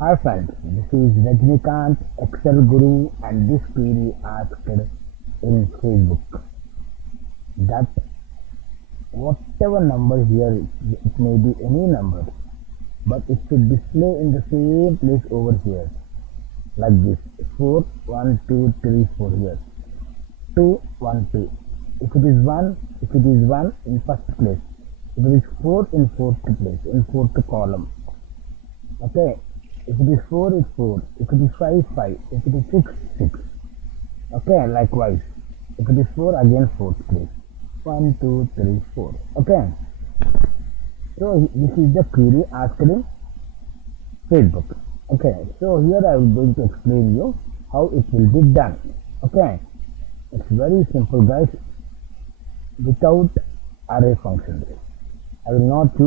Hi friends, this is Rajnikant, Excel Guru, and this query asked in Facebook that whatever number here, it may be any number, but it should display in the same place over here, like this 4, 1, 2, 3, 4 here, 2, 1, 2. If it is 1, in first place, if it is 4 in fourth place, in fourth column, okay. If it is 4, it's 4. If it is 5, 5. If it is 6, 6. Okay, likewise. If it is 4, again 4th place. 1, 2, 3, 4. Okay. So this is the query asked in Facebook. Okay. So here I am going to explain you how it will be done. Okay. It's very simple, guys. Without array functions. I will not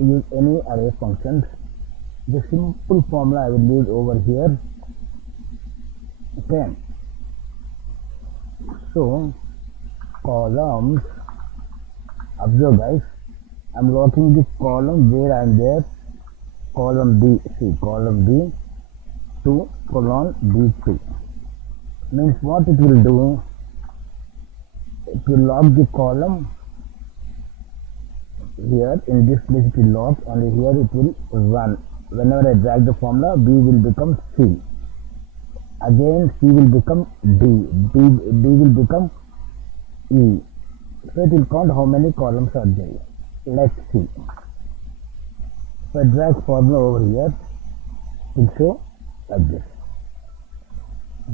use any array functions. The simple formula I will use over here. Okay. So columns, observe guys, I'm locking the column where I am there. Column B, see column B 2 colon B2 means what it will do, it will lock the column here. In this place it will lock, only here it will run. Whenever I drag the formula, B will become C. Again C will become D will become E. So it will count how many columns are there. Let's see. If I drag formula over here, it will show like this.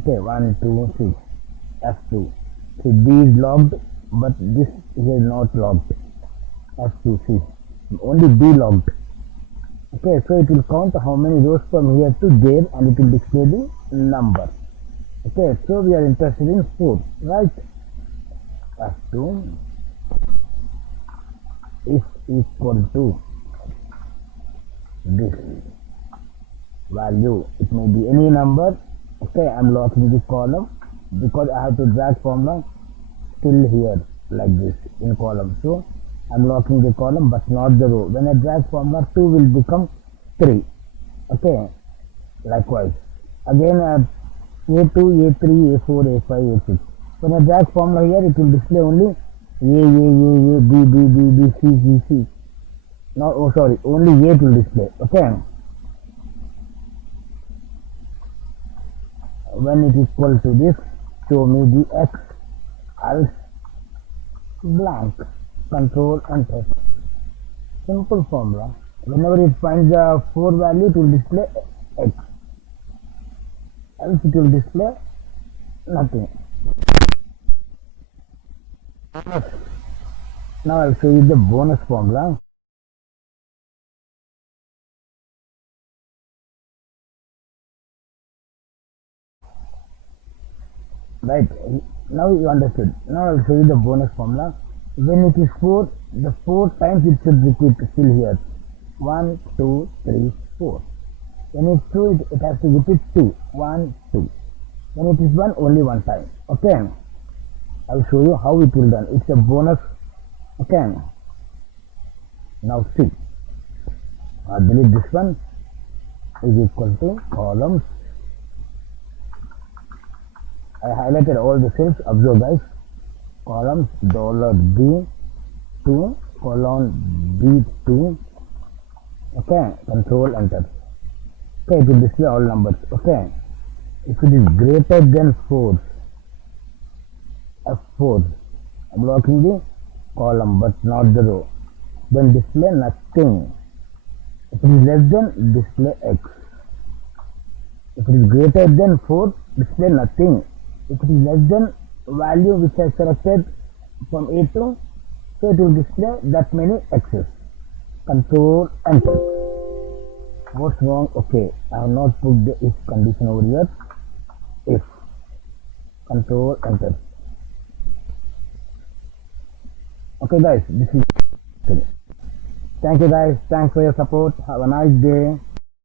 Okay, 1, 2, 6, F2. See, B is locked, but this is not locked. F2, see, only B locked. Okay, so it will count how many rows from here to there, and it will display the number. Okay, so we are interested in 4, right? F2 is equal to this value. It may be any number. Okay, I am locking the column because I have to drag formula still here like this in column. So I am locking the column but not the row. When I drag formula, 2 will become 3. Okay, likewise. Again A2, A3, A4, A5, A6. When I drag formula here, it will display only A, B, C. No, oh sorry, only A will display. Okay. When it is equal to this, show me the X, else blank. Control enter. Simple formula. Whenever it finds the 4 value, it will display X. Else it will display nothing. Now I'll show you the bonus formula. Right, now you understood. Now I'll show you the bonus formula. When it is 4, the 4 times it should repeat still here. 1, 2, 3, 4. When it's 2, it has to repeat 2. 1, 2. When it is 1, only 1 time. Okay. I'll show you how it will done. It's a bonus. Okay. Now see. I'll delete this one. Is equal to columns. I highlighted all the cells. Observe guys. Columns $B2 colon B2. Okay. Control enter. Okay. It will display all numbers. Okay. If it is greater than 4, F4, I'm locking the column but not the row. Then display nothing. If it is less than, display X. If it is greater than 4, display nothing. If it is less than value which I selected from A2, so it will display that many X's. Control enter. What's wrong? Okay, I have not put the if condition over here. If. Control enter. Okay guys, this is it. Thank you guys. Thanks for your support. Have a nice day.